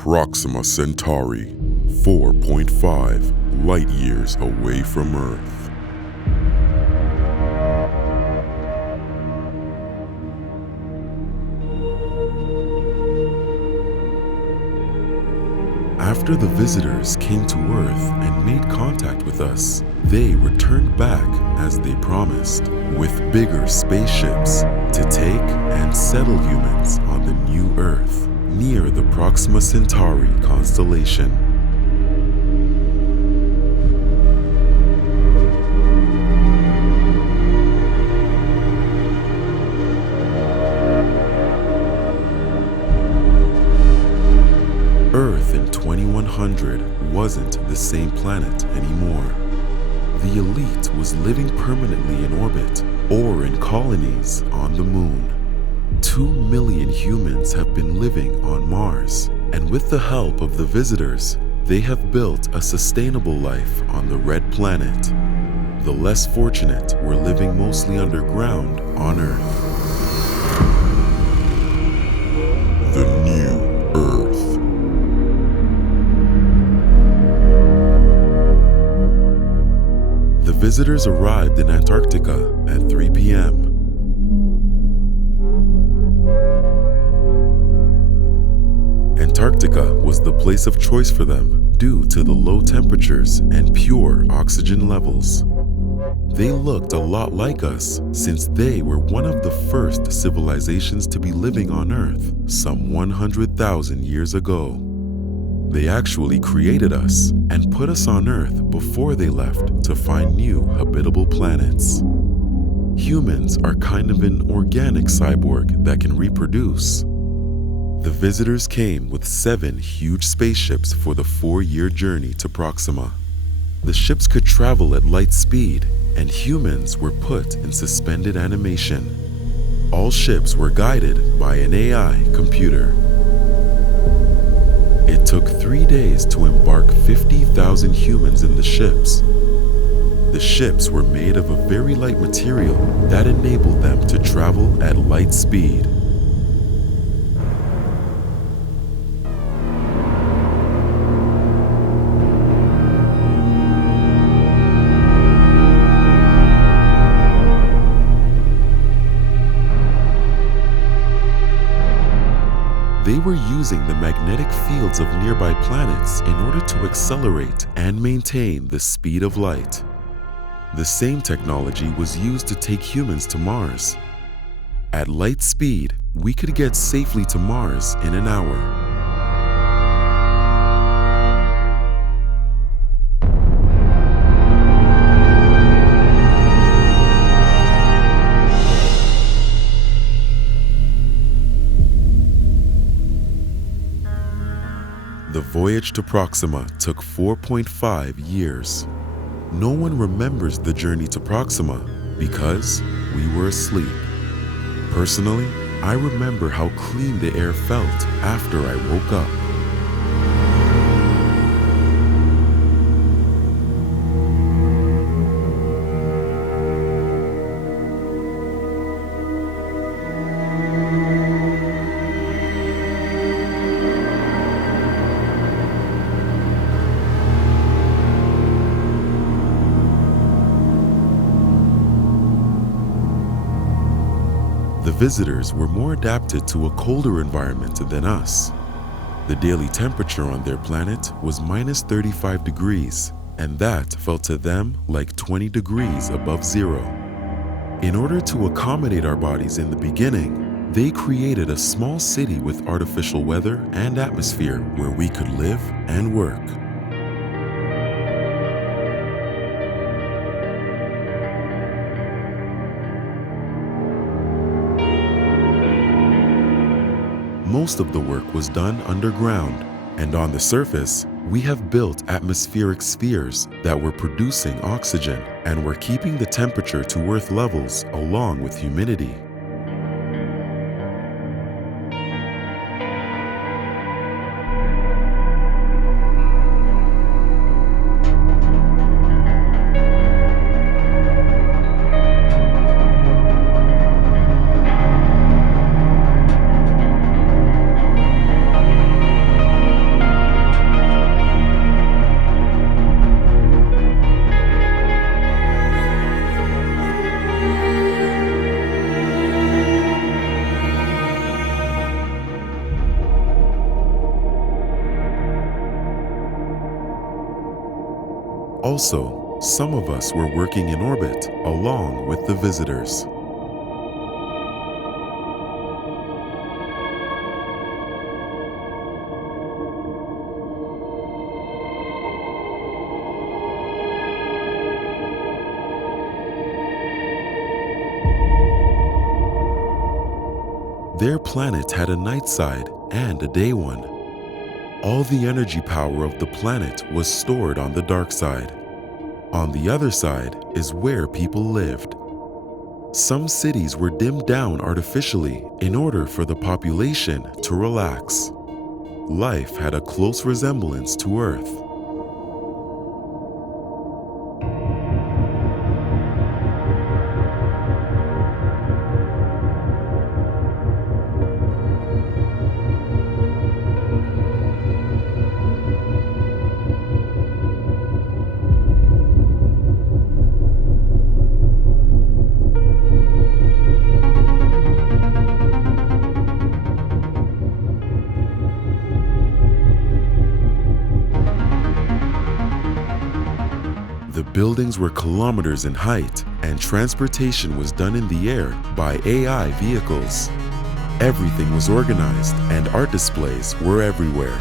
Proxima Centauri, 4.5 light years away from Earth. After the visitors came to Earth and made contact with us, they returned back as they promised, with bigger spaceships to take and settle humans on the new Earth near the Proxima Centauri constellation. Earth in 2100 wasn't the same planet anymore. The elite was living permanently in orbit or in colonies on the moon. 2 million humans have been living on Mars, and with the help of the visitors, they have built a sustainable life on the red planet. The less fortunate were living mostly underground on Earth. The new Earth. The visitors arrived in Antarctica at 3 p.m. Antarctica was the place of choice for them due to the low temperatures and pure oxygen levels. They looked a lot like us since they were one of the first civilizations to be living on Earth some 100,000 years ago. They actually created us and put us on Earth before they left to find new habitable planets. Humans are kind of an organic cyborg that can reproduce. The visitors came with 7 huge spaceships for the 4-year journey to Proxima. The ships could travel at light speed, and humans were put in suspended animation. All ships were guided by an AI computer. It took 3 days to embark 50,000 humans in the ships. The ships were made of a very light material that enabled them to travel at light speed. They were using the magnetic fields of nearby planets in order to accelerate and maintain the speed of light. The same technology was used to take humans to Mars. At light speed, we could get safely to Mars in an hour. The voyage to Proxima took 4.5 years. No one remembers the journey to Proxima because we were asleep. Personally, I remember how clean the air felt after I woke up. The visitors were more adapted to a colder environment than us. The daily temperature on their planet was minus 35 degrees, and that felt to them like 20 degrees above zero. In order to accommodate our bodies in the beginning, they created a small city with artificial weather and atmosphere where we could live and work. Most of the work was done underground, and on the surface, we have built atmospheric spheres that were producing oxygen and were keeping the temperature to Earth levels along with humidity. Also, some of us were working in orbit along with the visitors. Their planet had a night side and a day one. All the energy power of the planet was stored on the dark side. On the other side is where people lived. Some cities were dimmed down artificially in order for the population to relax. Life had a close resemblance to Earth. The buildings were kilometers in height, and transportation was done in the air by AI vehicles. Everything was organized, and art displays were everywhere.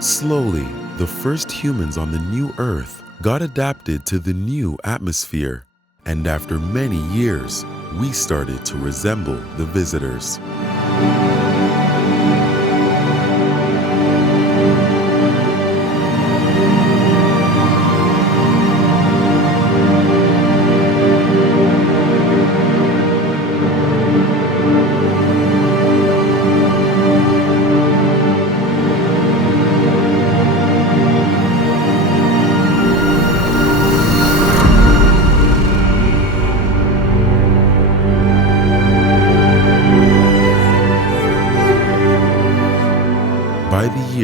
Slowly, the first humans on the new Earth got adapted to the new atmosphere, and after many years, we started to resemble the visitors.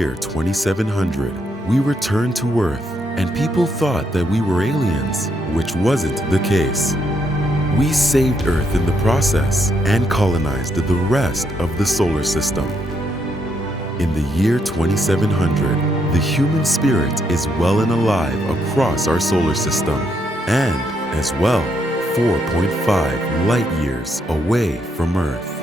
year 2700, we returned to Earth, and people thought that we were aliens, which wasn't the case. We saved Earth in the process and colonized the rest of the solar system. In the year 2700, the human spirit is well and alive across our solar system, and, as well, 4.5 light years away from Earth.